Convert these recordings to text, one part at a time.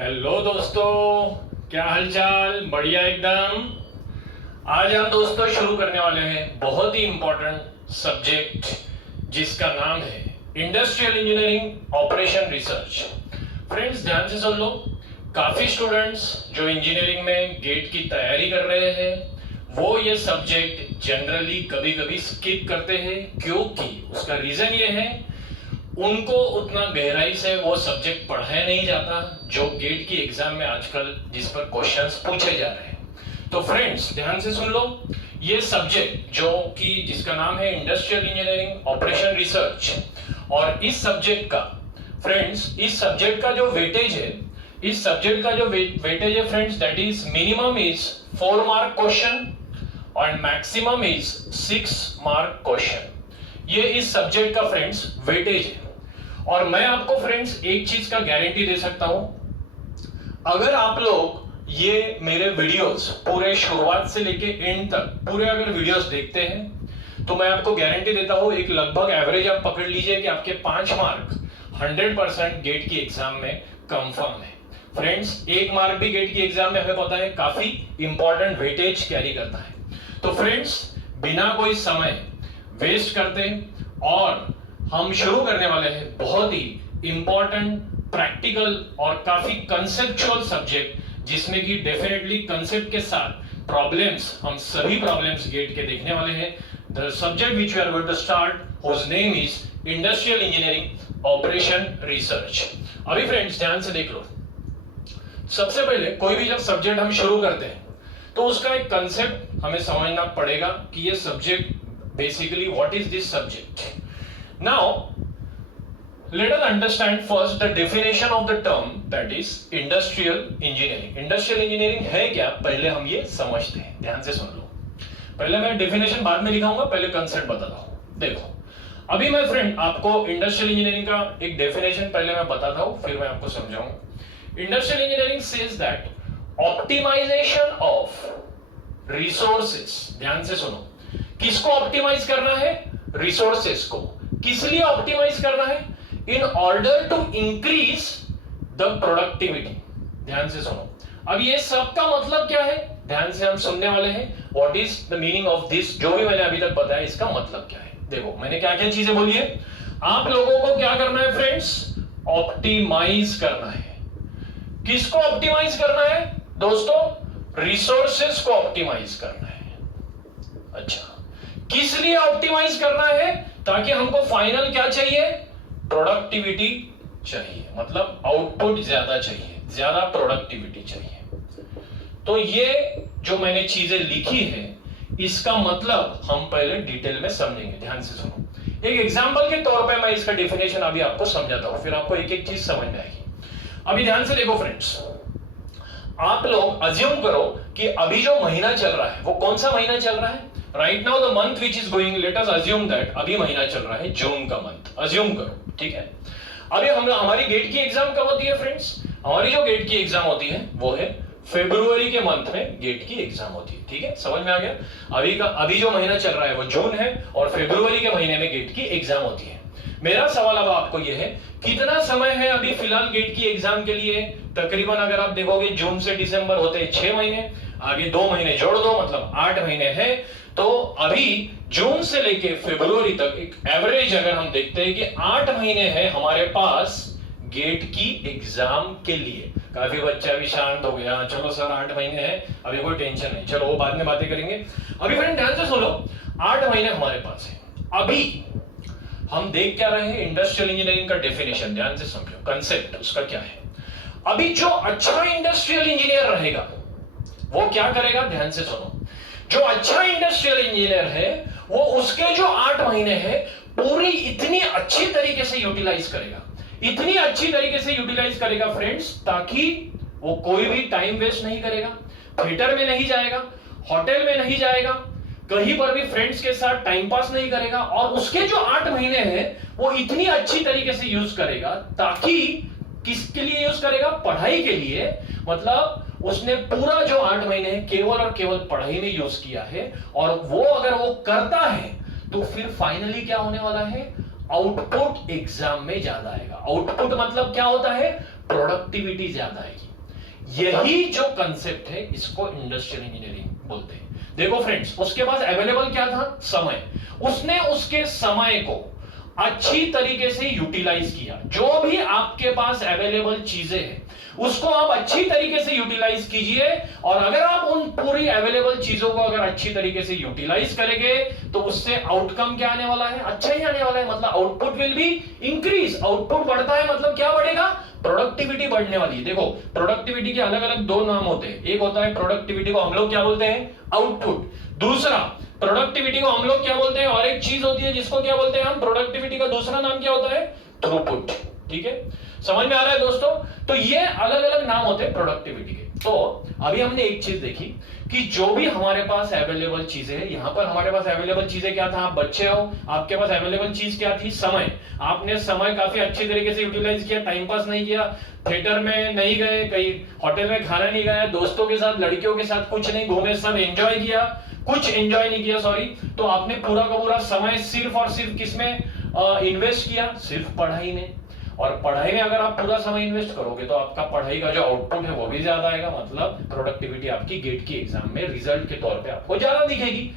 Hello दोस्तों, क्या हालचाल? बढ़िया एकदम। आज हम दोस्तों शुरू करने वाले हैं बहुत ही इंपॉर्टेंट सब्जेक्ट जिसका नाम है industrial engineering operation research. Friends ध्यान से सुन लो, काफी स्टूडेंट्स जो इंजीनियरिंग में गेट की तैयारी कर रहे हैं वो ये सब्जेक्ट जनरली कभी कभी स्किप करते हैं, क्योंकि उसका रीजन ये है उनको उतना गहराई से वो सब्जेक्ट पढ़ाया नहीं जाता जो गेट की एग्जाम में आजकल जिस पर क्वेश्चंस पूछे जा रहे हैं। तो फ्रेंड्स ध्यान से सुन लो, ये सब्जेक्ट जो कि जिसका नाम है इंडस्ट्रियल इंजीनियरिंग ऑपरेशन रिसर्च, और इस सब्जेक्ट का फ्रेंड्स इस सब्जेक्ट का जो वेटेज है friends, that is minimum is 4 mark question और मैक्सिमम इज 6 मार्क क्वेश्चन। ये इस सब्जेक्ट का फ्रेंड्स वेटेज है। और मैं आपको फ्रेंड्स एक चीज का गारंटी दे सकता हूं, अगर आप लोग ये मेरे वीडियोस पूरे शुरुआत से लेके एंड तक पूरे अगर वीडियोस देखते हैं तो मैं आपको गारंटी देता हूं एक लगभग एवरेज आप पकड़ लीजिए कि आपके 5 मार्क 100% गेट की एग्जाम में कंफर्म है। फ्रेंड्स 1 मार्क भी गेट की एग्जाम में हमें पता है काफी इंपॉर्टेंट वेटेज कैरी करता है। तो फ्रेंड्स बिना कोई समय वेस्ट करते और हम शुरू करने वाले हैं बहुत ही इंपॉर्टेंट प्रैक्टिकल और काफी कंसेप्चुअल सब्जेक्ट, जिसमें कि डेफिनेटली कंसेप्ट के साथ प्रॉब्लम्स, हम सभी प्रॉब्लम्स गेट के देखने वाले हैं। The subject which we are going to start whose name is industrial engineering operation research. अभी फ्रेंड्स ध्यान से देख लो, सबसे पहले कोई भी जब सब्जेक्ट हम शुरू करते हैं तो उसका एक कंसेप्ट हमें समझना पड़ेगा कि ये subject basically what is this subject. Now, let us understand first the definition of the term, that is industrial engineering. Industrial engineering है क्या, पहले हम ये समझते हैं। ध्यान से सुन लो, पहले मैं डेफिनेशन बाद में लिखाऊंगा, पहले कंसेप्ट बताता हूं। देखो अभी मैं फ्रेंड आपको इंडस्ट्रियल इंजीनियरिंग का एक डेफिनेशन पहले मैं बताता हूं, फिर मैं आपको समझाऊंगा। Industrial engineering says that optimisation of resources. ध्यान से सुनो, किसको ऑप्टिमाइज करना है? रिसोर्सेस को। किस लिए ऑप्टिमाइज करना है? In order to increase the productivity. ध्यान से सुनो, अब ये सब का मतलब क्या है, ध्यान से हम सुनने वाले हैं। What is the meaning of this, जो भी मैंने अभी तक बताया इसका मतलब क्या है। देखो मैंने क्या क्या चीजें बोली है, आप लोगों को क्या करना है फ्रेंड्स? ऑप्टिमाइज करना है। किसको ऑप्टिमाइज करना है दोस्तों? रिसोर्सेस को ऑप्टिमाइज करना है। अच्छा, किस लिए ऑप्टिमाइज करना है? ताकि हमको फाइनल क्या चाहिए? प्रोडक्टिविटी चाहिए, मतलब आउटपुट ज्यादा चाहिए, ज्यादा प्रोडक्टिविटी चाहिए। तो ये जो मैंने चीजें लिखी है इसका मतलब हम पहले डिटेल में समझेंगे। ध्यान से सुनो, एक एग्जांपल के तौर पे मैं इसका डेफिनेशन अभी आपको समझाता हूं, फिर आपको एक एक चीज समझ में आएगी। अभी ध्यान से देखो फ्रेंड्स, आप लोग अज्यूम करो कि अभी जो महीना चल रहा है वो कौन सा महीना चल रहा है? Right now the month which is going, let us assume that अभी महीना चल रहा है जून का मंथ, अज्यूम करो, ठीक है। अभी हमारी गेट की एग्जाम कब होती है फ्रेंड्स? हमारी जो गेट की एग्जाम होती है वो है फरवरी के मंथ में गेट की एग्जाम होती है, ठीक है, समझ में आ गया। अभी जो महीना चल रहा है वो जून है और फरवरी के महीने में गेट की एग्जाम होती है। मेरा सवाल अब आपको यह है, कितना समय है अभी फिलहाल गेट की एग्जाम के लिए? तकरीबन अगर आप देखोगे जून से दिसंबर होते हैं 6 महीने, आगे 2 महीने जोड़ दो मतलब 8 महीने हैं। तो अभी जून से लेके फरवरी तक एक एवरेज अगर हम देखते हैं कि 8 महीने हैं हमारे पास गेट की एग्जाम के लिए। काफी बच्चा भी शांत हो गया, चलो सर 8 महीने हैं, अभी कोई टेंशन नहीं, चलो वो बाद में बातें करेंगे। अभी फ्रेंड ध्यान से सुनो, 8 महीने हमारे पास है। अभी हम देख क्या रहे हैं? इंडस्ट्रियल इंजीनियरिंग का डेफिनेशन, ध्यान से समझो, कंसेप्ट उसका क्या है। अभी जो अच्छा इंडस्ट्रियल इंजीनियर रहेगा वो क्या करेगा? ध्यान से सुनो, जो अच्छा इंडस्ट्रियल इंजीनियर है वो उसके जो 8 महीने हैं पूरी इतनी अच्छी तरीके से यूटिलाइज करेगा, इतनी अच्छी तरीके से यूटिलाइज करेगा फ्रेंड्स, ताकि वो कोई भी टाइम वेस्ट नहीं करेगा, थिएटर में नहीं जाएगा, होटल में नहीं जाएगा, कहीं पर भी फ्रेंड्स के साथ टाइम पास नहीं करेगा, और उसके जो 8 महीने हैं वो इतनी अच्छी तरीके से यूज करेगा, ताकि किसके लिए यूज करेगा? पढ़ाई के लिए। मतलब उसने पूरा जो 8 महीने केवल और केवल पढ़ाई में यूज किया है, और वो अगर वो करता है तो फिर फाइनली क्या होने वाला है? आउटपुट एग्जाम में ज्यादा आएगा। आउटपुट मतलब क्या होता है? प्रोडक्टिविटी ज्यादा आएगी। यही जो कंसेप्ट है इसको इंडस्ट्रियल इंजीनियरिंग बोलते हैं। देखो फ्रेंड्स, उसके पास अवेलेबल क्या था? समय। उसने उसके समय को अच्छी तरीके से यूटिलाइज किया। जो भी आपके पास अवेलेबल चीजें हैं उसको आप अच्छी तरीके से यूटिलाइज कीजिए, और अगर आप उन पूरी अवेलेबल चीजों को अगर अच्छी तरीके से यूटिलाइज करेंगे तो उससे आउटकम क्या आने वाला है? अच्छा ही आने वाला है। मतलब output will be increase. Output बढ़ता है मतलब क्या बढ़ेगा? प्रोडक्टिविटी बढ़ने वाली है। देखो, प्रोडक्टिविटी के अलग अलग दो नाम होते हैं। एक होता है प्रोडक्टिविटी को हम लोग क्या बोलते हैं? आउटपुट। दूसरा प्रोडक्टिविटी को हम लोग क्या बोलते हैं? और एक चीज होती है जिसको क्या बोलते हैं हम? प्रोडक्टिविटी का दूसरा नाम क्या होता है? थ्रूपुट। ठीक है, समझ में आ रहा है दोस्तों? तो ये अलग अलग नाम होते हैं प्रोडक्टिविटी के। तो अभी हमने एक चीज देखी कि जो भी हमारे पास अवेलेबल चीजें हैं, यहां पर हमारे पास अवेलेबल चीजें क्या था? आप बच्चे हो, आपके पास अवेलेबल चीज क्या थी? समय। आपने समय काफी अच्छी तरीके से यूटिलाइज किया, टाइम पास नहीं किया, थिएटर में नहीं गए, कहीं होटल में खाना नहीं गया, दोस्तों के साथ लड़कियों के साथ कुछ नहीं घूमे, सब एंजॉय किया, कुछ एंजॉय नहीं किया, सॉरी। तो आपने पूरा का पूरा समय सिर्फ और सिर्फ किसमें इन्वेस्ट किया? सिर्फ पढ़ाई में। और पढ़ाई में अगर आप पूरा समय इन्वेस्ट करोगे तो आपका पढ़ाई का जो आउटपुट है वो भी ज्यादा आएगा। मतलब प्रोडक्टिविटी आपकी गेट की एग्जाम में रिजल्ट के तौर पे आपको ज्यादा दिखेगी।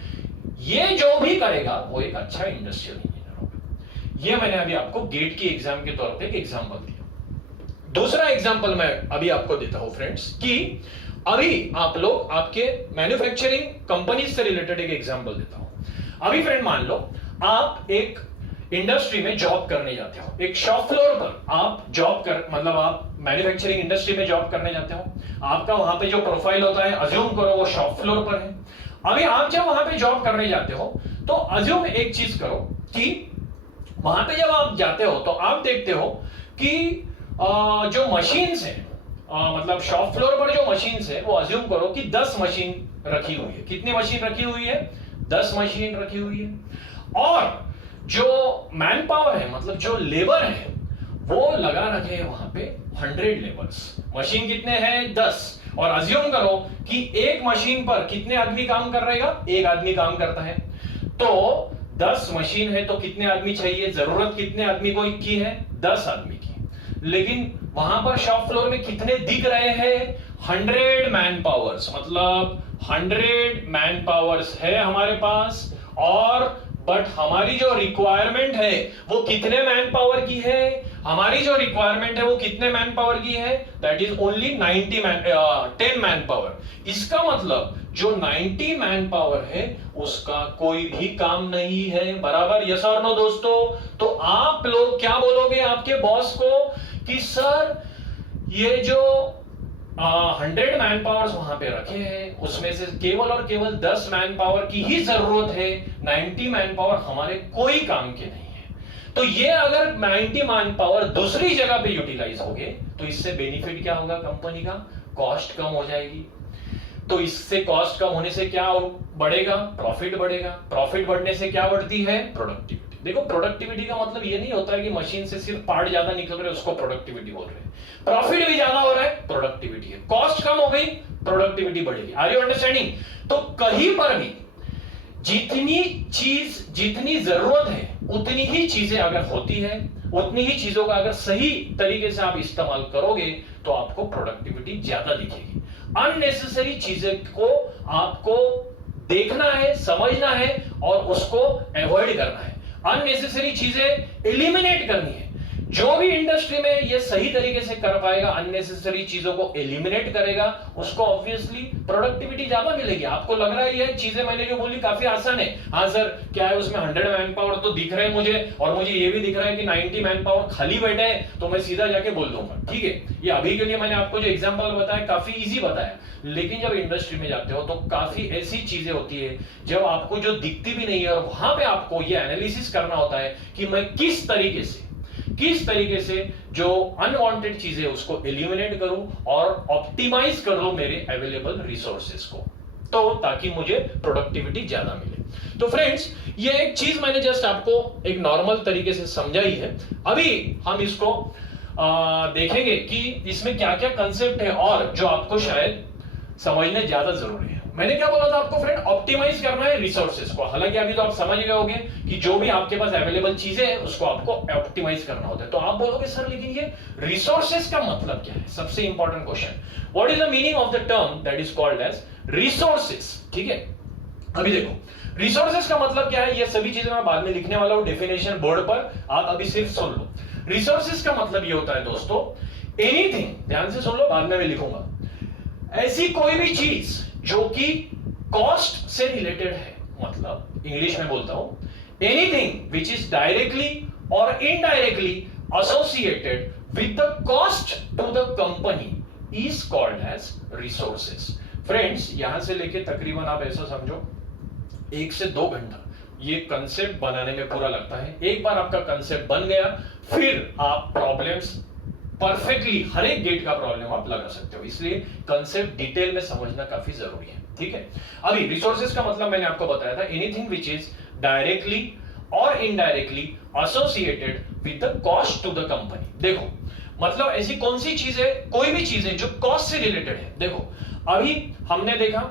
ये जो भी करेगा वो एक अच्छा इंडस्ट्रियल इंजीनियर होगा। ये मैंने अभी आपको गेट की एग्जाम के तौर पे एक एग्जांपल दिया। दूसरा एग्जांपल मैं अभी आपको देता हूं फ्रेंड्स, कि अभी आप लोग आपके मैन्युफैक्चरिंग कंपनी से रिलेटेड एक एग्जांपल देता हूं। अभी फ्रेंड मान लो आप एक इंडस्ट्री में जॉब करने जाते हो, एक शॉप फ्लोर पर आप जॉब कर, मतलब आप मैन्युफैक्चरिंग इंडस्ट्री में जॉब करने जाते हो। आपका वहां पे जो प्रोफाइल होता है, अज्यूम करो वो शॉप फ्लोर पर है। अभी आप जब वहां पे जॉब करने जाते हो तो अज्यूम एक चीज करो कि वहां पे जब आप जाते हो तो आप देखते हो कि जो मशीन्स है, मतलब शॉप फ्लोर पर जो मशीन्स है वो अज्यूम करो कि 10 मशीन रखी हुई है। कितनी मशीन रखी हुई है? 10 मशीन रखी हुई है। और जो मैन पावर है, मतलब जो लेबर है, वो लगा रखे हैं वहां पे 100 लेबर्स। मशीन कितने हैं? 10। और अज्यूम करो कि एक मशीन पर कितने आदमी काम कर रहेगा? एक आदमी काम करता है। तो 10 मशीन है तो कितने आदमी चाहिए? जरूरत कितने आदमी को की है? 10 आदमी की। लेकिन वहां पर शॉप फ्लोर में कितने दिख रहे हैं? 100 मैन पावर्स। मतलब 100 मैन पावर्स है हमारे पास, और बट हमारी जो रिक्वायरमेंट है वो कितने मैन पावर की है? हमारी जो रिक्वायरमेंट है वो कितने मैन पावर की है? That is only 10 man power. इसका मतलब जो 90 मैन पावर है उसका कोई भी काम नहीं है। बराबर? यस और नो दोस्तों? तो आप लोग क्या बोलोगे आपके बॉस को कि सर ये जो 100 मैन पावर्स वहां पे रखे हैं उसमें से केवल और केवल 10 मैन पावर की ही जरूरत है, 90 मैन पावर हमारे कोई काम के नहीं है। तो ये अगर 90 मैन पावर दूसरी जगह पे यूटिलाइज हो गए तो इससे बेनिफिट क्या होगा कंपनी का? कॉस्ट कम हो जाएगी। तो इससे कॉस्ट कम होने से क्या बढ़ेगा? प्रॉफिट बढ़ेगा। प्रॉफिट बढ़ने से क्या बढ़ती है? प्रोडक्टिविटी। देखो, प्रोडक्टिविटी का मतलब ये नहीं होता है कि मशीन से सिर्फ पार्ट ज्यादा निकल रहे उसको प्रोडक्टिविटी बोल रहे हैं। प्रॉफिट भी ज्यादा हो रहा है, प्रोडक्टिविटी है। कॉस्ट कम हो गई, प्रोडक्टिविटी बढ़ेगी। Are you understanding? तो कहीं पर भी जितनी जरूरत है उतनी ही चीजें अगर होती है, उतनी ही चीजों का अगर सही तरीके से आप इस्तेमाल करोगे तो आपको प्रोडक्टिविटी ज्यादा दिखेगी। अननेसेसरी चीजें को आपको देखना है, समझना है और उसको अवॉइड करना है। अननेसेसरी चीजें एलिमिनेट करनी है। जो भी इंडस्ट्री में ये सही तरीके से कर पाएगा, अननेसेसरी चीजों को एलिमिनेट करेगा, उसको ऑब्वियसली प्रोडक्टिविटी ज्यादा मिलेगी। आपको लग रहा है ये चीजें मैंने जो बोली काफी आसान है। हाँ सर, क्या है उसमें 100 मैन पावर तो दिख रहे हैं मुझे, और मुझे ये भी दिख रहा है कि 90 मैन पावर खाली बैठे हैं, तो मैं सीधा जाके बोल दूंगा। ठीक है, ये अभी के लिए मैंने आपको जो एग्जाम्पल बताया काफी ईजी बताया। लेकिन जब इंडस्ट्री में जाते हो तो काफी ऐसी चीजें होती है जब आपको जो दिखती भी नहीं है, और वहां पे आपको ये एनालिसिस करना होता है कि मैं किस तरीके से जो अनवांटेड चीजें उसको एलिमिनेट करूं और ऑप्टिमाइज कर लूं मेरे अवेलेबल रिसोर्सेज को, तो ताकि मुझे प्रोडक्टिविटी ज्यादा मिले। तो फ्रेंड्स, ये एक चीज मैंने जस्ट आपको एक नॉर्मल तरीके से समझाई है। अभी हम इसको देखेंगे कि इसमें क्या क्या कंसेप्ट है और जो आपको शायद समझने ज्यादा जरूरी है। मैंने क्या बोला था आपको फ्रेंड, ऑप्टिमाइज करना है रिसोर्सेज को। हालांकि अभी तो आप समझ गए होंगे कि जो भी आपके पास अवेलेबल चीजें हैं उसको आपको ऑप्टिमाइज करना होता है। तो आप बोलोगे सर लेकिन ये रिसोर्सेज का मतलब क्या है? सबसे important question, what is the meaning of the term that is called as resources? ठीक है, अभी देखो रिसोर्सेज का मतलब क्या है, ये सभी चीजें मैं बाद में लिखने वाला हूं डेफिनेशन बोर्ड पर, आप अभी सिर्फ सुन लो। रिसोर्सेज का मतलब ये होता है दोस्तों, एनीथिंग, ध्यान से सुन लो, बाद में मैं लिखूंगा, ऐसी कोई भी चीज जो कि कॉस्ट से रिलेटेड है, मतलब इंग्लिश में बोलता हूं, एनीथिंग विच इज डायरेक्टली और indirectly associated with the cost to the company is called as resources. Friends, यहां से लेके तकरीबन आप ऐसा समझो 1 से 2 घंटा ये कंसेप्ट बनाने में पूरा लगता है। एक बार आपका कंसेप्ट बन गया, फिर आप प्रॉब्लम्स परफेक्टली, हर एक गेट का प्रॉब्लम आप लगा सकते हो। इसलिए कंसेप्ट डिटेल में समझना काफी जरूरी है। ठीक है, अभी रिसोर्सेज का मतलब मैंने आपको बताया था, एनीथिंग विच इज डायरेक्टली और indirectly associated with the cost to the company. देखो मतलब ऐसी कौन सी चीज है, कोई भी चीज है जो कॉस्ट से रिलेटेड है। देखो अभी हमने देखा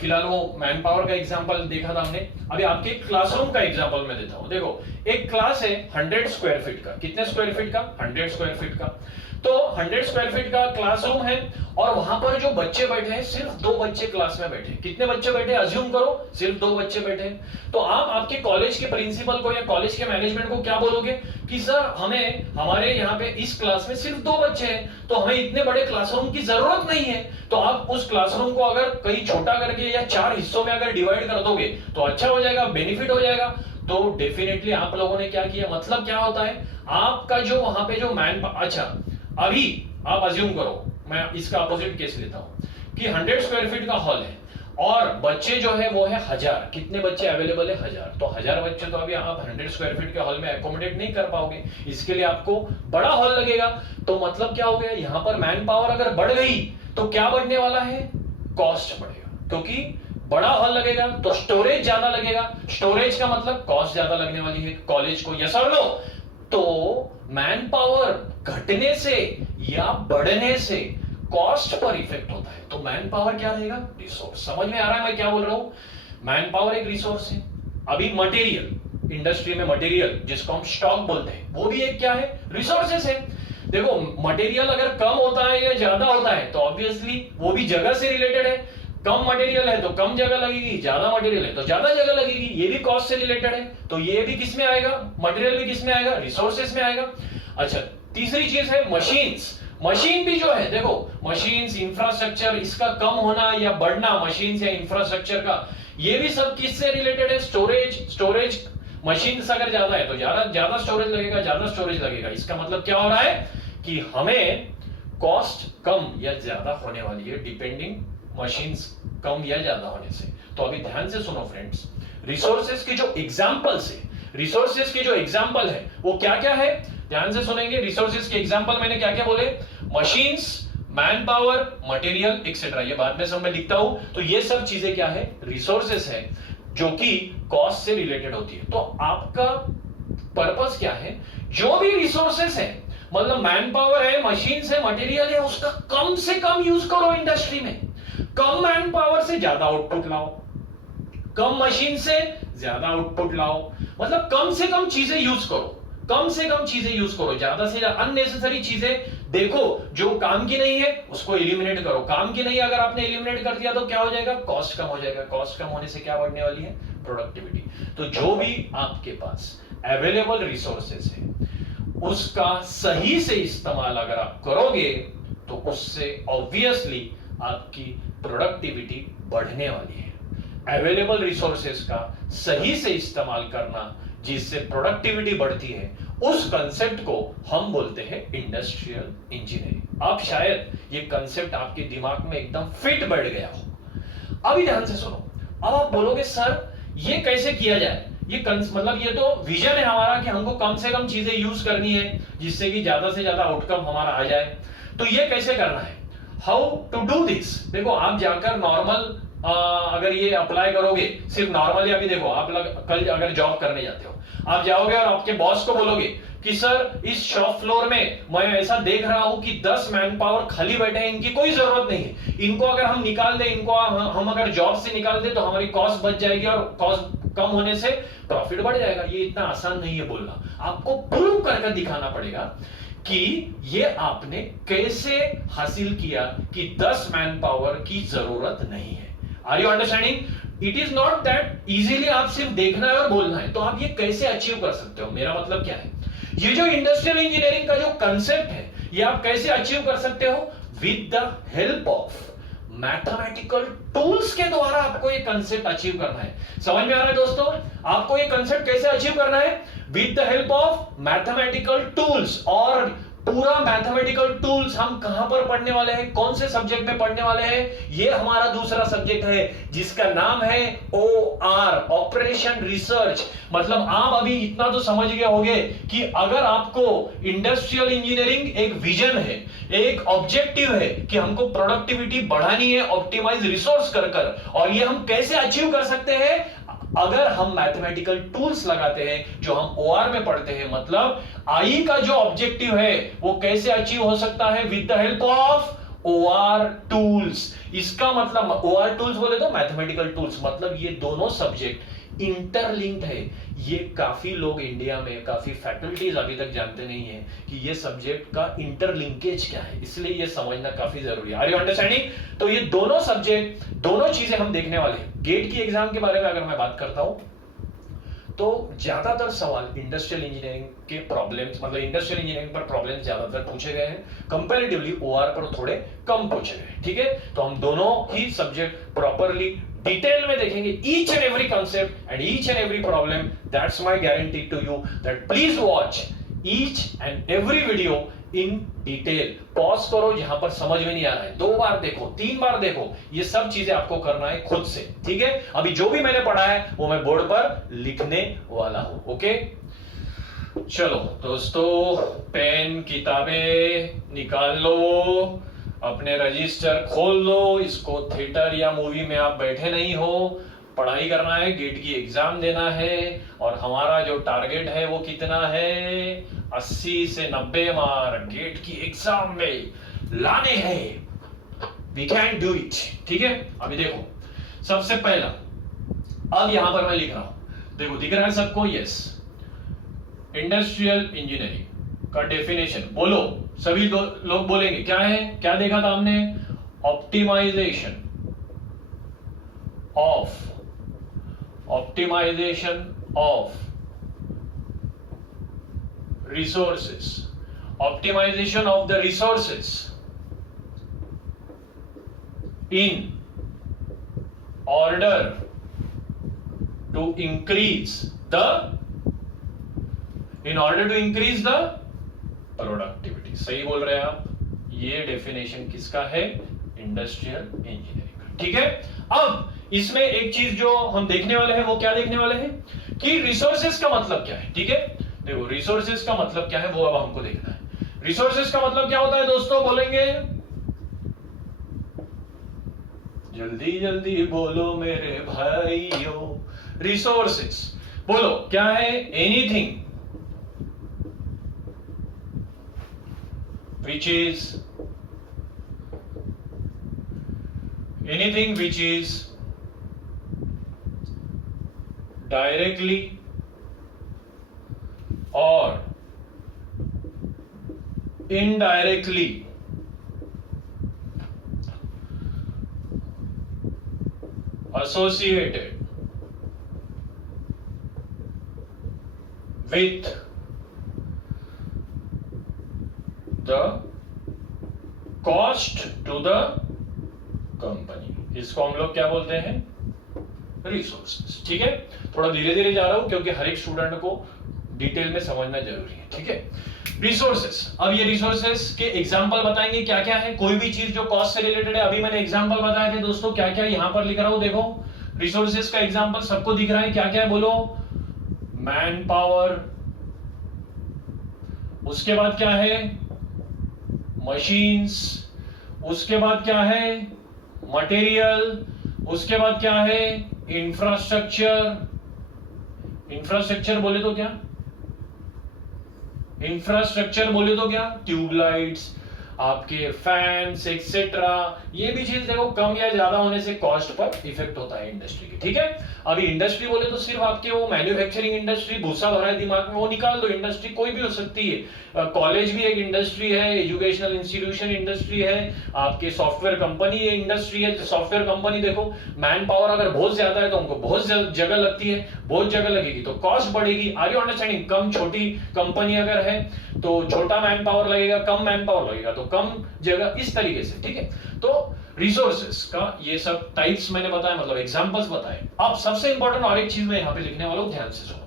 फिलहाल वो मैन पावर का एग्जांपल देखा था हमने, अभी आपके क्लासरूम का एग्जांपल मैं देता हूं। देखो एक क्लास है 100 स्क्वायर फीट का, कितने स्क्वायर फीट का? 100 स्क्वायर फीट का। तो 100 स्क्वायर फीट का क्लासरूम है और वहां पर जो बच्चे बैठे हैं, सिर्फ 2 बच्चे क्लास में बैठे। कितने बच्चे बैठे? अज्यूम करो सिर्फ 2 बच्चे बैठे। तो आप आपके कॉलेज के प्रिंसिपल को या कॉलेज के मैनेजमेंट को क्या बोलोगे कि सर हमें हमारे यहाँ पे इस क्लास में सिर्फ 2 बच्चे हैं, तो हमें इतने बड़े क्लासरूम की जरूरत नहीं है। तो आप उस क्लासरूम को अगर कहीं छोटा करके या 4 हिस्सों में अगर डिवाइड कर दोगे तो अच्छा हो जाएगा, बेनिफिट हो जाएगा। तो डेफिनेटली आप लोगों ने क्या किया, मतलब क्या होता है, आपका जो वहां पे जो मैन, अच्छा अभी आप अज्यूम करो, मैं इसका अपोजिट केस लेता हूं कि 100 स्क्वायर फीट का हॉल है और बच्चे जो है वो है 1000। कितने बच्चे अवेलेबल है? 1000। तो 1000 बच्चे तो अभी आप 100 स्क्वायर फीट के हॉल में एकोमोडेट नहीं कर पाओगे, इसके लिए आपको बड़ा हॉल लगेगा। तो मतलब क्या हो गया, यहां पर मैन पावर अगर बढ़ गई तो क्या बढ़ने वाला है? कॉस्ट बढ़ेगा, क्योंकि बड़ा हॉल लगेगा तो स्टोरेज ज्यादा लगेगा। स्टोरेज का मतलब कॉस्ट ज्यादा लगने वाली है कॉलेज को, यस और नो? तो मैन पावर घटने से या बढ़ने से कॉस्ट पर इफेक्ट होता है। तो मैन पावर क्या रहेगा? रिसोर्स। समझ में आ रहा है मैं क्या बोल रहा हूं? मैन पावर एक रिसोर्स है। अभी मटेरियल, इंडस्ट्री में मटेरियल जिसको हम स्टॉक बोलते हैं, वो भी एक क्या है? रिसोर्सेस है। देखो मटेरियल अगर कम होता है या ज्यादा होता है तो ऑब्वियसली वो भी जगह से रिलेटेड है। कम मटेरियल है तो कम जगह लगेगी, ज्यादा मटेरियल है तो ज्यादा जगह लगेगी, ये भी कॉस्ट से रिलेटेड है। तो ये भी किस में आएगा? मटेरियल भी किस में आएगा? रिसोर्सेस में आएगा। अच्छा, तीसरी चीज है मशीन्स। मशीन भी जो है, देखो मशीन्स, इंफ्रास्ट्रक्चर, इसका कम होना या बढ़ना मशीन्स या इंफ्रास्ट्रक्चर का, ये भी सब किससे रिलेटेड है? स्टोरेज मशीन्स अगर ज्यादा है तो ज्यादा स्टोरेज लगेगा, ज्यादा स्टोरेज लगेगा। इसका मतलब क्या हो रहा है कि हमें कॉस्ट कम या ज्यादा होने वाली है डिपेंडिंग मशीन्स कम या ज्यादा होने से। तो अभी ध्यान से सुनो फ्रेंड्स, रिसोर्सेज के जो एग्जांपल्स है, रिसोर्सेज के जो एग्जांपल है वो क्या क्या है? ध्यान से सुनेंगे। रिसोर्सेज के एग्जांपल मैंने क्या क्या बोले? Machines, man power, material etcetera. ये बाद में सब मैं लिखता हूं। तो ये सब चीजें क्या है? रिसोर्सेज है जो कि कॉस्ट से रिलेटेड होती है। तो आपका पर्पस क्या है? जो भी रिसोर्सेज है, मतलब मैन पावर है, मशीन्स है, मटेरियल है, उसका कम से कम यूज करो इंडस्ट्री में। कम मैन पावर से ज्यादा आउटपुट लाओ, कम मशीन से ज्यादा आउटपुट लाओ, मतलब कम से कम चीजें यूज करो, कम से कम चीजें यूज करो, ज्यादा से ज्यादा अननेसेसरी चीजें देखो जो काम की नहीं है उसको एलिमिनेट करो। काम की नहीं, अगर आपने एलिमिनेट कर दिया तो क्या हो जाएगा? कॉस्ट कम हो जाएगा। कॉस्ट कम होने से क्या बढ़ने वाली है? प्रोडक्टिविटी। तो जो भी आपके पास अवेलेबल रिसोर्सेज है उसका सही से इस्तेमाल अगर आप करोगे तो उससे ऑब्वियसली आपकी प्रोडक्टिविटी बढ़ने वाली है। अवेलेबल रिसोर्सेज का सही से इस्तेमाल करना जिससे प्रोडक्टिविटी बढ़ती है, उस कंसेप्ट को हम बोलते हैं इंडस्ट्रियल इंजीनियरिंग। अब शायद ये कंसेप्ट आपके दिमाग में एकदम फिट बैठ गया हो। अभी ध्यान से सुनो। अब आप बोलोगे सर ये कैसे किया जाए? ये मतलब ये तो विजन है हमारा कि हमको कम से कम चीजें यूज करनी है जिससे कि ज्यादा से ज्यादा आउटकम हमारा आ जाए। तो ये कैसे करना है? How to do this? देखो आप जाकर नॉर्मल अगर ये अप्लाई करोगे, सिर्फ नॉर्मली, अभी देखो आप कल अगर जॉब करने जाते हो, आप जाओगे और आपके बॉस को बोलोगे कि सर इस शॉप फ्लोर में मैं ऐसा देख रहा हूं कि 10 मैन पावर खाली बैठे हैं, इनकी कोई जरूरत नहीं है, इनको अगर हम निकाल दें, इनको हम अगर जॉब से निकाल दें तो हमारी कॉस्ट बच जाएगी और कॉस्ट कम होने से प्रॉफिट बढ़ जाएगा। ये इतना आसान नहीं है बोलना, आपको प्रूव करके दिखाना पड़ेगा कि ये आपने कैसे हासिल किया कि 10 मैन पावर की जरूरत नहीं है। Are you understanding? It is not that easily आप सिर्फ देखना है और बोलना है। तो आप ये कैसे अचीव कर सकते हो, मेरा मतलब क्या है, ये जो इंडस्ट्रियल इंजीनियरिंग का जो कंसेप्ट है ये आप कैसे अचीव कर सकते हो? With the help of mathematical tools के द्वारा आपको ये कंसेप्ट अचीव करना है। समझ में आ रहा है दोस्तों? आपको ये कंसेप्ट कैसे अचीव करना है? With the help of mathematical tools. और पूरा मैथमेटिकल टूल्स हम कहां पर पढ़ने वाले हैं, कौन से सब्जेक्ट में पढ़ने वाले हैं? ये हमारा दूसरा सब्जेक्ट है जिसका नाम है OR, ऑपरेशन रिसर्च। मतलब आप अभी इतना तो समझ गए होंगे कि अगर आपको इंडस्ट्रियल इंजीनियरिंग एक विजन है, एक ऑब्जेक्टिव है कि हमको प्रोडक्टिविटी बढ़ानी है ऑप्टिमाइज रिसोर्स कर कर, और ये हम कैसे अचीव कर सकते हैं? अगर हम मैथमेटिकल टूल्स लगाते हैं जो हम OR में पढ़ते हैं। मतलब आई का जो ऑब्जेक्टिव है वो कैसे अचीव हो सकता है? With the help of OR tools. इसका मतलब OR टूल्स बोले तो मैथमेटिकल टूल्स, मतलब ये दोनों सब्जेक्ट इंटरलिंक्ड है। ये काफी लोग इंडिया में, काफी फैकल्टीज अभी तक जानते नहीं है कि ये सब्जेक्ट का इंटरलिंकेज क्या है, इसलिए ये समझना काफी जरूरी है। Are you understanding? तो ये दोनों सब्जेक्ट, दोनों चीजें हम देखने वाले हैं। गेट की एग्जाम के बारे में अगर मैं बात करता हूं तो ज्यादातर सवाल इंडस्ट्रियल इंजीनियरिंग के प्रॉब्लम्स, मतलब इंडस्ट्रियल इंजीनियरिंग पर प्रॉब्लम्स ज्यादातर पूछे गए हैं, कंपैरेटिवली OR पर थोड़े कम पूछे गए। ठीक है, तो हम दोनों ही सब्जेक्ट प्रॉपरली डिटेल में देखेंगे, each and every concept and each and every problem. That's my guarantee to you that please watch each and every video in detail. Pause करो जहां पर समझ में नहीं आ रहा है, 2 बार देखो, 3 बार देखो, ये सब चीजें आपको करना है खुद से। ठीक है, अभी जो भी मैंने पढ़ा है वो मैं बोर्ड पर लिखने वाला हूं। ओके, चलो दोस्तों, पेन किताबें निकाल लो, अपने रजिस्टर खोल लो। इसको थिएटर या मूवी में आप बैठे नहीं हो, पढ़ाई करना है, गेट की एग्जाम देना है, और हमारा जो टारगेट है वो कितना है? 80 से 90 मार्क गेट की एग्जाम में लाने हैं। We can do it. ठीक है, अभी देखो, सबसे पहला, अब यहां पर मैं लिख रहा हूं, देखो दिख रहा है सबको? यस। इंडस्ट्रियल इंजीनियरिंग का डेफिनेशन बोलो, सभी लोग बोलेंगे क्या है? क्या देखा था हमने? Optimisation of resources, optimization of the resources in order to increase the productivity। सही बोल रहे हैं आप, ये डेफिनेशन किसका है? इंडस्ट्रियल इंजीनियरिंग का। ठीक है, अब इसमें एक चीज जो हम देखने वाले हैं वो क्या देखने वाले हैं कि रिसोर्सेज का मतलब क्या है। ठीक है, देखो रिसोर्सेज का मतलब क्या है वो अब हमको देखना है। रिसोर्सेज का मतलब क्या होता है दोस्तों? बोलेंगे जल्दी जल्दी बोलो मेरे भाइयों। रिसोर्सेज बोलो क्या है? Anything which is directly or indirectly associated with the cost to the company। इसको हम लोग क्या बोलते हैं? रिसोर्सेज। ठीक है, थोड़ा धीरे धीरे जा रहा हूं क्योंकि हर एक स्टूडेंट को डिटेल में समझना जरूरी है। ठीक है, रिसोर्सेज। अब ये रिसोर्सेज के एग्जांपल बताएंगे क्या क्या है। कोई भी चीज जो कॉस्ट से रिलेटेड है, अभी मैंने एग्जांपल बताए थे दोस्तों, क्या क्या यहां पर लिख रहा हूं। देखो रिसोर्सेज का एग्जांपल सबको दिख रहा है, क्या क्या है बोलो? मैन पावर, उसके बाद क्या है? मशीन्स, उसके बाद क्या है? मटेरियल, उसके बाद क्या है? इंफ्रास्ट्रक्चर। इंफ्रास्ट्रक्चर बोले तो क्या? इंफ्रास्ट्रक्चर बोले तो क्या, ट्यूबलाइट्स, आपके फैंस एक्सेट्रा, ये भी चीज देखो कम या ज्यादा होने से कॉस्ट पर इफेक्ट होता है इंडस्ट्री की। ठीक है, अभी इंडस्ट्री बोले तो सिर्फ आपके वो मैन्युफैक्चरिंग इंडस्ट्री, भूसा भरा है दिमाग में, वो निकाल दो, इंडस्ट्री कोई भी हो सकती है। कॉलेज भी एक इंडस्ट्री है, एजुकेशनल इंस्टीट्यूशन इंडस्ट्री है, आपके सॉफ्टवेयर कंपनी ये इंडस्ट्री है। सॉफ्टवेयर कंपनी देखो, मैन पावर अगर बहुत ज्यादा है तो उनको बहुत जगह लगती है, बहुत जगह लगेगी तो कॉस्ट बढ़ेगी। Are you understanding? कम छोटी कंपनी अगर है तो छोटा मैन पावर लगेगा, कम मैन पावर लगेगा तो कम जगह, इस तरीके से। ठीक है, तो रिसोर्सेस का ये सब टाइप्स मैंने बताया, मतलब एग्जांपल्स बताए। अब सबसे इंपॉर्टेंट और एक चीज मैं यहां पे लिखने वाला हूं, ध्यान से सुनो।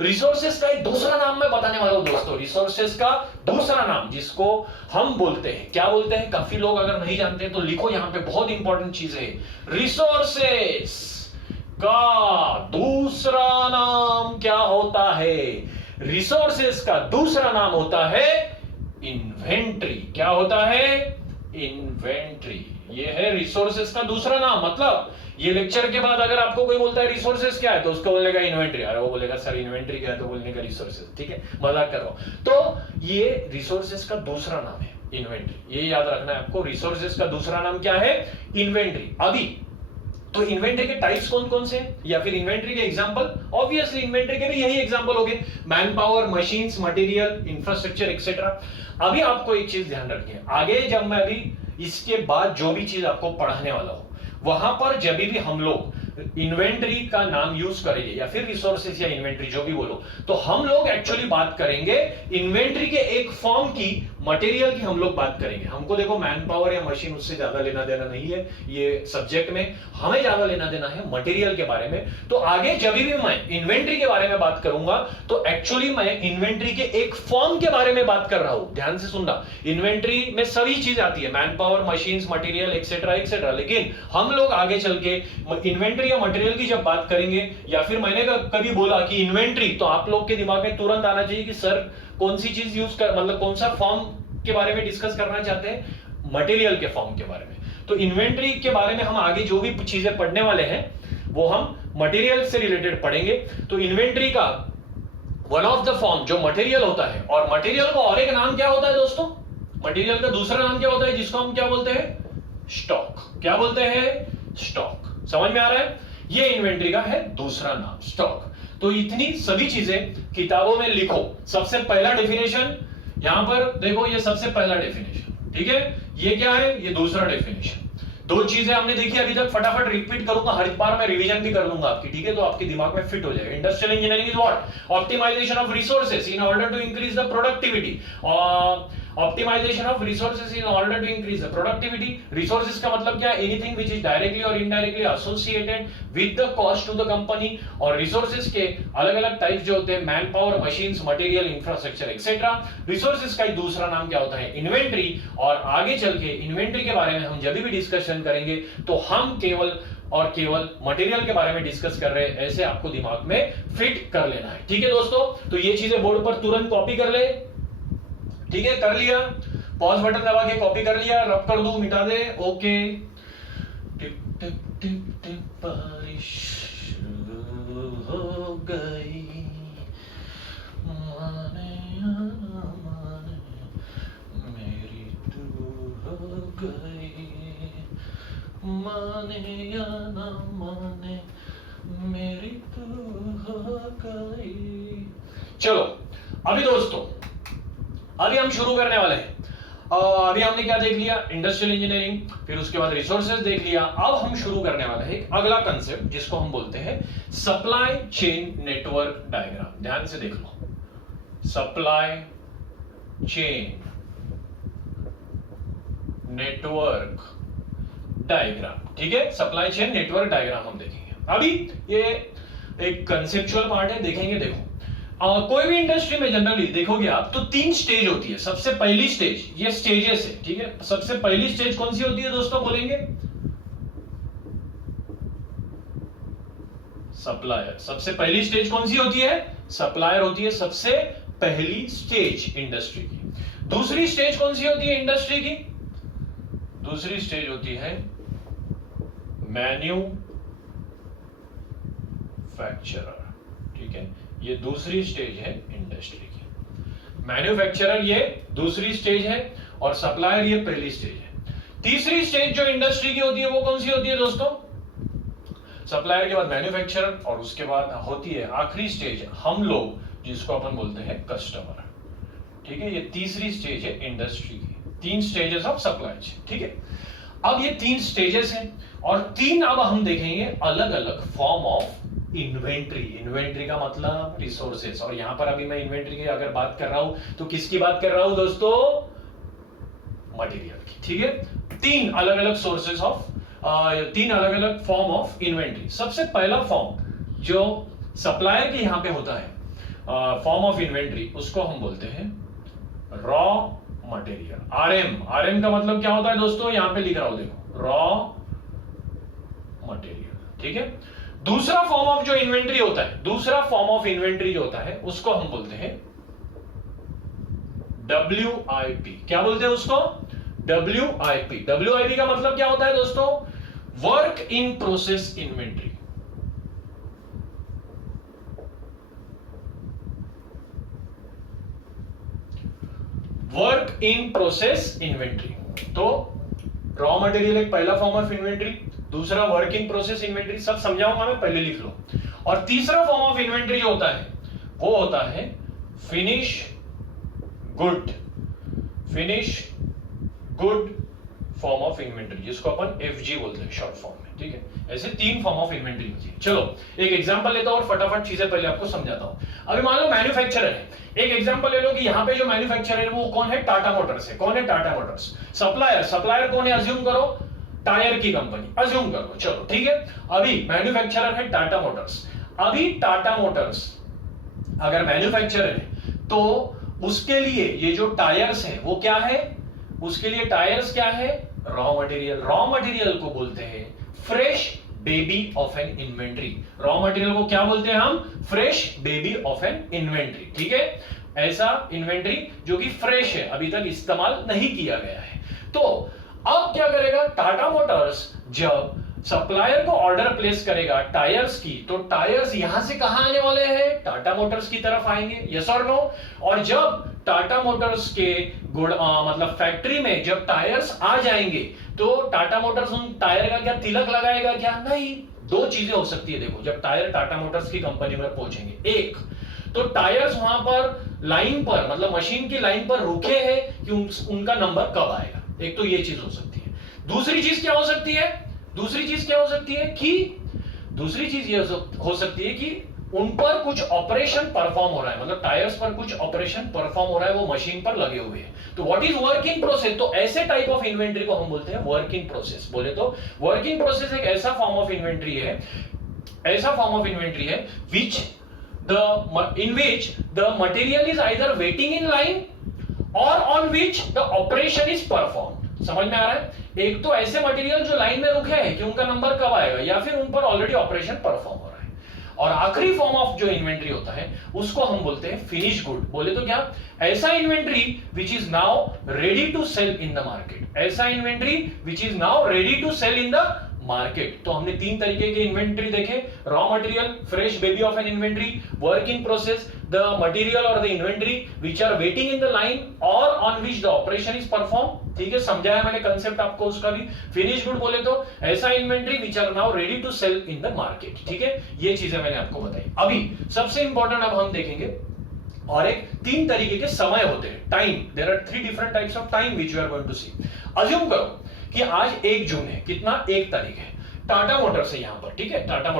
रिसोर्सेस का एक दूसरा नाम मैं बताने वाला हूं दोस्तों, रिसोर्सेस का दूसरा नाम जिसको हम बोलते हैं, क्या बोलते हैं, काफी लोग अगर नहीं जानते हैं तो लिखो, यहां पे बहुत इंपॉर्टेंट चीज है। रिसोर्सेस का दूसरा नाम क्या होता है? रिसोर्सेस का दूसरा नाम होता है इन्वेंट्री। क्या होता है? इन्वेंट्री। ये है रिसोर्सेस का दूसरा नाम। मतलब ये लेक्चर के बाद अगर आपको कोई बोलता है रिसोर्सेस क्या है तो उसको बोलेगा इन्वेंट्री, अरे वो बोलेगा सर इन्वेंट्री क्या है, तो बोलने का रिसोर्सेस। ठीक है, मजाक कर रहा हूं। तो ये रिसोर्सेस का दूसरा नाम है इन्वेंट्री, ये याद रखना है आपको। रिसोर्सेस का दूसरा नाम क्या है? इन्वेंट्री। अभी तो इन्वेंट्री के टाइप्स कौन कौन से या फिर इन्वेंट्री के एग्जांपल, ऑब्वियसली इन्वेंट्री के भी यही एग्जांपल हो गए, man power, machines, material, infrastructure etcetera. अभी आपको एक चीज ध्यान रखनी है, आगे जब मैं अभी इसके बाद जो भी चीज आपको पढ़ाने वाला हूं वहां पर जब भी हम लोग इन्वेंट्री का नाम यूज करेंगे या फिर रिसोर्सेस या इन्वेंट्री जो भी बोलो, तो हम लोग एक्चुअली बात करेंगे इन्वेंट्री के एक फॉर्म की, मटेरियल की हम लोग बात करेंगे। हमको देखो मैन पावर या मशीन उससे ज्यादा लेना देना नहीं है ये सब्जेक्ट में, हमें ज्यादा लेना देना है मटेरियल के बारे में। तो आगे जब भी मैं इन्वेंट्री के बारे में बात करूंगा तो एक्चुअली मैं इन्वेंट्री के एक फॉर्म के बारे में बात कर रहा हूं, ध्यान से सुनना। इन्वेंट्री में सभी चीज आती है, man power, machines, material etcetera etcetera, लेकिन हम लोग आगे चल के इन्वेंट्री या मटेरियल की जब बात करेंगे या फिर मैंने कभी बोला कि इन्वेंट्री, तो आप लोग के दिमाग में तुरंत आना चाहिए कि सर कौन सी चीज यूज कर, मतलब कौन सा फॉर्म के बारे में डिस्कस करना चाहते हैं? मटेरियल के फॉर्म के बारे में। तो इन्वेंट्री के बारे में हम आगे जो भी चीजें पढ़ने वाले हैं वो हम मटेरियल से रिलेटेड पढ़ेंगे। तो इन्वेंट्री का वन ऑफ द फॉर्म जो मटेरियल होता है, और मटेरियल का और एक नाम क्या होता है दोस्तों? मटेरियल का दूसरा नाम क्या होता है जिसको हम क्या बोलते हैं? स्टॉक। क्या बोलते हैं? स्टॉक। समझ में आ रहा है? ये इन्वेंट्री का है दूसरा नाम, स्टॉक। तो इतनी सभी चीजें किताबों में लिखो। सबसे पहला डेफिनेशन यहां पर देखो, ये सबसे पहला डेफिनेशन, ठीक है। ये क्या है? ये दूसरा डेफिनेशन। दो चीजें हमने देखी अभी तक, फटाफट रिपीट करूंगा, हर बार मैं रिवीजन भी कर दूंगा आपकी, ठीक है, तो आपके दिमाग में फिट हो जाएगा। Industrial engineering is what? Optimisation of resources in order to increase the productivity. Optimisation of resources in order to increase the productivity. Resources का मतलब क्या? एनीथिंग व्हिच इज डायरेक्टली और indirectly associated with the cost to the company. और resources के अलग अलग types जो होते हैं, man power, machines, material, infrastructure etcetera. Resources का दूसरा नाम क्या होता है? इन्वेंट्री। और आगे चल के इन्वेंट्री के बारे में हम जब भी डिस्कशन करेंगे तो हम केवल और केवल मटेरियल के बारे में डिस्कस कर रहे हैं, ऐसे आपको दिमाग में फिट कर लेना है, ठीक है दोस्तों। तो ये चीजें बोर्ड पर तुरंत कॉपी कर ले, ठीक है, कर लिया, पॉज बटन दबा के कॉपी कर लिया, रब कर दूं, मिटा दे, ओके। टिप टिप टिप टिप बारिश हो गई, माने या माने मेरी तू हो गई, माने या ना माने मेरी तू हो गई। चलो अभी दोस्तों, अभी हम शुरू करने वाले हैं। अभी हमने क्या देख लिया? इंडस्ट्रियल इंजीनियरिंग, फिर उसके बाद रिसोर्सेज देख लिया। अब हम शुरू करने वाले हैं अगला कंसेप्ट जिसको हम बोलते हैं सप्लाई चेन नेटवर्क डायग्राम। ध्यान से देख लो, सप्लाई चेन नेटवर्क डायग्राम, ठीक है, सप्लाई चेन नेटवर्क डायग्राम हम देखेंगे। अभी ये एक कंसेप्चुअल पार्ट है, देखेंगे। देखो कोई भी इंडस्ट्री में जनरली देखोगे आप तो 3 स्टेज होती है। सबसे पहली स्टेज, ये स्टेजेस है, ठीक है। सबसे पहली स्टेज कौन सी होती है दोस्तों? बोलेंगे सप्लायर। सबसे पहली स्टेज कौन सी होती है? सप्लायर होती है सबसे पहली स्टेज इंडस्ट्री की। दूसरी स्टेज कौन सी होती है इंडस्ट्री की? दूसरी स्टेज होती है मैन्युफैक्चरर, ठीक है। ये दूसरी स्टेज है इंडस्ट्री की, मैन्युफैक्चरर ये दूसरी स्टेज है और सप्लायर ये पहली स्टेज है। तीसरी स्टेज जो इंडस्ट्री की होती है वो कौन सी होती है दोस्तों? सप्लायर के बाद मैन्युफैक्चरर और उसके बाद होती है आखिरी स्टेज हम लोग जिसको अपन बोलते हैं कस्टमर। ठीक है, ये तीसरी स्टेज है इंडस्ट्री की। 3 स्टेजेस ऑफ सप्लाई चेन। ठीक है, अब ये 3 स्टेजेस हैं और 3 अब हम देखेंगे अलग अलग फॉर्म ऑफ इन्वेंट्री। इन्वेंट्री का मतलब रिसोर्सेस, और यहां पर अभी मैं इन्वेंट्री की अगर बात कर रहा हूं तो किसकी बात कर रहा हूं दोस्तों? मटेरियल की। ठीक है, 3 अलग अलग सोर्सेस ऑफ 3 अलग अलग फॉर्म ऑफ इन्वेंट्री। सबसे पहला फॉर्म जो सप्लायर के यहां पे होता है फॉर्म ऑफ इन्वेंट्री, उसको हम बोलते हैं रॉ मटेरियल। आरएम का मतलब क्या होता है दोस्तों? यहां पे लिख रहा हूं, देखो, रॉ मटेरियल। ठीक है, दूसरा फॉर्म ऑफ जो इन्वेंट्री होता है, दूसरा फॉर्म ऑफ इन्वेंट्री जो होता है उसको हम बोलते हैं WIP। क्या बोलते हैं उसको? WIP। WIP का मतलब क्या होता है दोस्तों? Work in process inventory. Work in process inventory. तो रॉ मटेरियल एक पहला फॉर्म ऑफ इन्वेंट्री, दूसरा वर्क इन प्रोसेस इन्वेंट्री, सब समझाऊंगा मैं, पहले लिख लो। और तीसरा फॉर्म ऑफ इन्वेंट्री जो होता है वो होता है finish good. Finish good form of inventory, जिसको अपन FG बोलते हैं शॉर्ट फॉर्म में। ठीक है, ऐसे 3 फॉर्म ऑफ इन्वेंट्री होती है। चलो एक एग्जांपल लेता हूं और फटाफट चीजें पहले आपको समझाता हूं। अभी मान लो मैन्युफैक्चरर है, एक एग्जांपल ले लो कि यहां पे जो मैन्युफैक्चरर है वो कौन है? टाटा मोटर्स है। कौन है? टाटा मोटर्स। सप्लायर कौन है? अज्यूम करो टायर की कंपनी, अज्यूम करो। चलो ठीक है, अभी मैन्युफैक्चरर है टाटा मोटर्स। अभी टाटा मोटर्स अगर मैन्युफैक्चरर है तो उसके लिए ये जो टायर्स है वो क्या है? उसके लिए टायर्स क्या है? Raw material. रॉ मटेरियल को बोलते हैं fresh baby of an inventory. Raw material को क्या बोलते हैं हम? Fresh baby of an inventory. ठीक है, ऐसा इन्वेंट्री जो कि फ्रेश है, अभी तक इस्तेमाल नहीं किया गया है। तो अब क्या करेगा टाटा मोटर्स? जब सप्लायर को ऑर्डर प्लेस करेगा टायर्स की, तो टायर्स यहां से कहां आने वाले हैं? टाटा मोटर्स की तरफ आएंगे। यस और नो? और जब टाटा मोटर्स के मतलब फैक्ट्री में जब टायर्स आ जाएंगे तो टाटा मोटर्स उन टायर का क्या तिलक लगाएगा? क्या नहीं। 2 चीजें हो सकती है। देखो, जब टायर टाटा मोटर्स की कंपनी में पहुंचेंगे, एक तो टायर्स वहां पर लाइन पर मतलब मशीन की लाइन पर रुके हैं कि उनका नंबर कब आएगा। एक तो ये चीज हो सकती है। दूसरी चीज क्या हो सकती है? दूसरी चीज ये हो सकती है कि उन पर कुछ ऑपरेशन परफॉर्म हो रहा है, मतलब टायर्स पर कुछ ऑपरेशन परफॉर्म हो रहा है, वो मशीन पर लगे हुए हैं। तो what is work in process? तो ऐसे टाइप ऑफ इन्वेंट्री को हम बोलते हैं वर्क इन प्रोसेस। बोले तो वर्क इन प्रोसेस एक ऐसा फॉर्म ऑफ इन्वेंट्री है in which the material is either waiting in line or on which the operation is performed। समझ में आ रहा है? एक तो ऐसे मटेरियल जो लाइन में रुके हैं कि उनका नंबर कब आएगा, या फिर उन पर ऑलरेडी ऑपरेशन परफॉर्म हो रहा है। और आखिरी फॉर्म ऑफ जो इन्वेंट्री होता है उसको हम बोलते हैं फिनिश गुड। बोले तो क्या? ऐसा inventory which is now ready to sell in the market. ऐसा inventory which is now ready to sell in the market. तो हमने 3 तरीके के इन्वेंट्री देखे, raw material, fresh baby of an inventory, work in process, the material और the inventory which are waiting in the line और on which the operation is perform. ठीक है, समझाया मैंने कंसेप्ट आपको उसका भी। फिनिश गुड बोले तो ऐसा inventory which are now ready to sell in the market. ठीक है, ये चीजें मैंने आपको बताई। अभी सबसे इंपॉर्टेंट अब हम देखेंगे और एक 3 तरीके के समय होते हैं, time. There are 3 different types of time which you are going to see. Assume करो कि आज 1 जून है, कितना? 1 तारीख है। टाटा मोटर्स है यहां पर। ठीक है, टाटा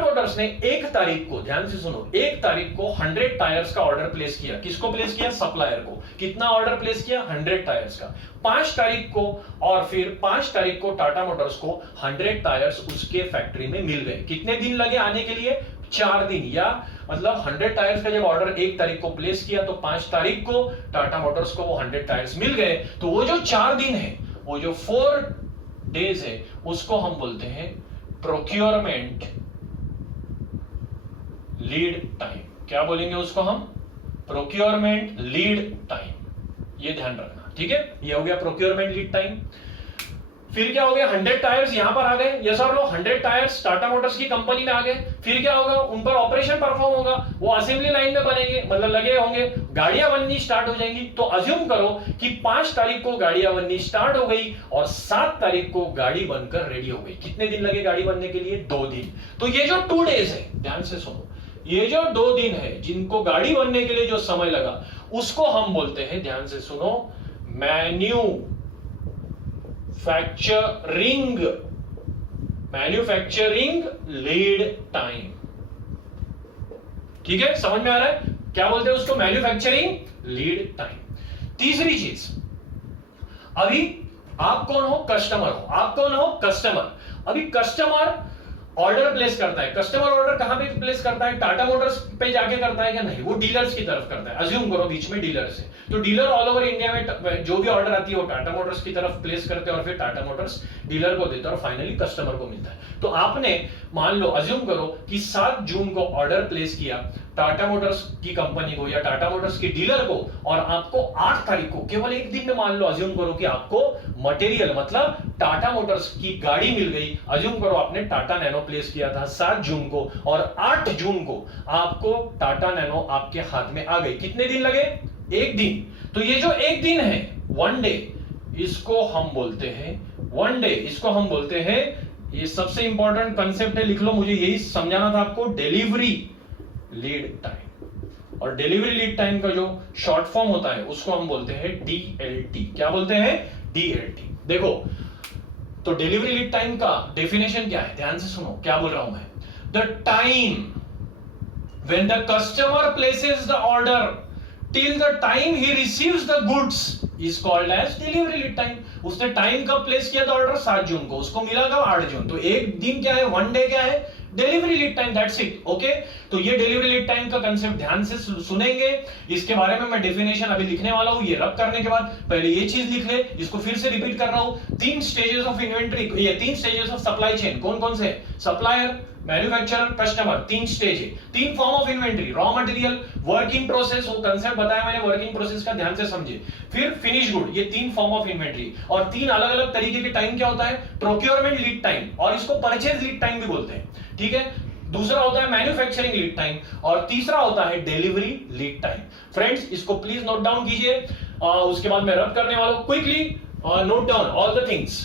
मोटर्स ने 1 तारीख को, ध्यान से सुनो, 1 तारीख को 100 टायर्स का ऑर्डर प्लेस किया। किसको प्लेस किया? सप्लायर को। कितना ऑर्डर प्लेस किया? 100 टायर्स का। 5 तारीख को और फिर 5 तारीख को टाटा मोटर्स को 100 टायर्स उसके फैक्ट्री में मिल गए। कितने दिन लगे आने के लिए? 4 दिन। या मतलब 100 टायर्स का जब ऑर्डर 1 तारीख को प्लेस किया तो 5 तारीख को टाटा मोटर्स को वो 100 टायर्स मिल गए। तो वो जो 4 दिन है, वो जो 4 डेज है, उसको हम बोलते हैं प्रोक्योरमेंट लीड टाइम। क्या बोलेंगे उसको हम? Procurement lead time. ये ध्यान रखना। ठीक है, ये हो गया प्रोक्योरमेंट लीड टाइम। फिर क्या हो गया, 100 टायर्स यहां पर आ गए, ये सब लोग 100 टायर्स टाटा मोटर्स की कंपनी में आ गए। फिर क्या होगा, उन पर ऑपरेशन परफॉर्म होगा, वो असेंबली लाइन में बनेंगे, मतलब लगे होंगे, गाड़ियां बननी स्टार्ट हो जाएंगी। तो अज्यूम करो कि 5 तारीख को गाड़ियां बननी स्टार्ट हो गई और 7 तारीख को गाड़ी बनकर रेडी हो गई। कितने दिन लगे गाड़ी बनने के लिए, 2 दिन। तो ये जो 2 डेज है, ध्यान से सुनो, ये जो 2 दिन है जिनको गाड़ी बनने के लिए जो समय लगा, उसको हम बोलते हैं, ध्यान से सुनो, मैन्युफैक्चरिंग लीड टाइम। ठीक है, समझ में आ रहा है, क्या बोलते हैं उसको, मैन्युफैक्चरिंग लीड टाइम। तीसरी चीज, अभी आप कौन हो, कस्टमर हो, आप कौन हो, कस्टमर। अभी कस्टमर ऑर्डर प्लेस करता है, कस्टमर ऑर्डर कहां पे प्लेस करता है, टाटा मोटर्स पे जाके करता है क्या, नहीं, वो डीलर्स की तरफ करता है। अज्यूम करो बीच में डीलर्स है, तो डीलर ऑल ओवर इंडिया में जो भी ऑर्डर आती है वो टाटा मोटर्स की तरफ प्लेस करते हैं और फिर टाटा मोटर्स डीलर को देता है और फाइनली कस्टमर को मिलता है। तो आपने मान लो, अज्यूम करो कि 7 जून को ऑर्डर प्लेस किया टाटा मोटर्स की कंपनी को या टाटा मोटर्स की डीलर को, और आपको 8 तारीख को, केवल एक दिन में मान लो, अज्यूम करो कि आपको मटेरियल मतलब टाटा मोटर्स की गाड़ी मिल गई। अज्यूम करो आपने टाटा नैनो प्लेस किया था 7 जून को और 8 जून को आपको टाटा नैनो आपके हाथ में आ गई। कितने दिन लगे, 1 दिन। तो ये जो 1 दिन है, 1 डे, इसको हम बोलते हैं 1 डे, इसको हम बोलते हैं, ये सबसे इंपॉर्टेंट कंसेप्ट है, लिख लो, मुझे यही समझाना था आपको, डिलीवरी लीड टाइम। और डिलीवरी लीड टाइम का जो शॉर्ट फॉर्म होता है उसको हम बोलते हैं डीएलटी। क्या बोलते हैं, डीएलटी। देखो, तो डिलीवरी लीड टाइम का डेफिनेशन क्या है, ध्यान से सुनो क्या बोल रहा हूं मैं। The time when the customer places the order till the time he receives the goods is called as delivery lead time. उसने टाइम कब प्लेस किया था ऑर्डर, 7 जून को, उसको मिला कब, 8 जून। तो एक दिन क्या है, 1 डे क्या है, delivery lead time, that's it. Okay, तो ये डिलीवरी लीड टाइम का कंसेप्ट ध्यान से सुनेंगे, इसके बारे में मैं डेफिनेशन अभी लिखने वाला हूं। ये रब करने के बाद पहले ये चीज लिख ले, इसको फिर से रिपीट कर रहा हूं। 3 स्टेजेस ऑफ इन्वेंट्री, ये 3 स्टेजेस ऑफ सप्लाई चेन, कौन कौन से, सप्लायर, मैन्युफैक्चरर, कस्टमर, 3 स्टेज है। 3 form of inventory, raw material, work in process, वो कंसेप्ट बताया मैंने वर्क इन प्रोसेस का, ध्यान से समझिए। फिर फिनिश गुड, ये 3 फॉर्म ऑफ इन्वेंट्री। और 3 अलग अलग तरीके के टाइम क्या होता है, प्रोक्योरमेंट लीड टाइम, और इसको परचेज लीड टाइम भी बोलते हैं। ठीक है, दूसरा होता है मैन्युफैक्चरिंग लीड टाइम और तीसरा होता है डिलीवरी लीड टाइम। फ्रेंड्स, इसको प्लीज नोट डाउन कीजिए, उसके बाद मैं रब करने वाला हूं। Quickly note down all the things.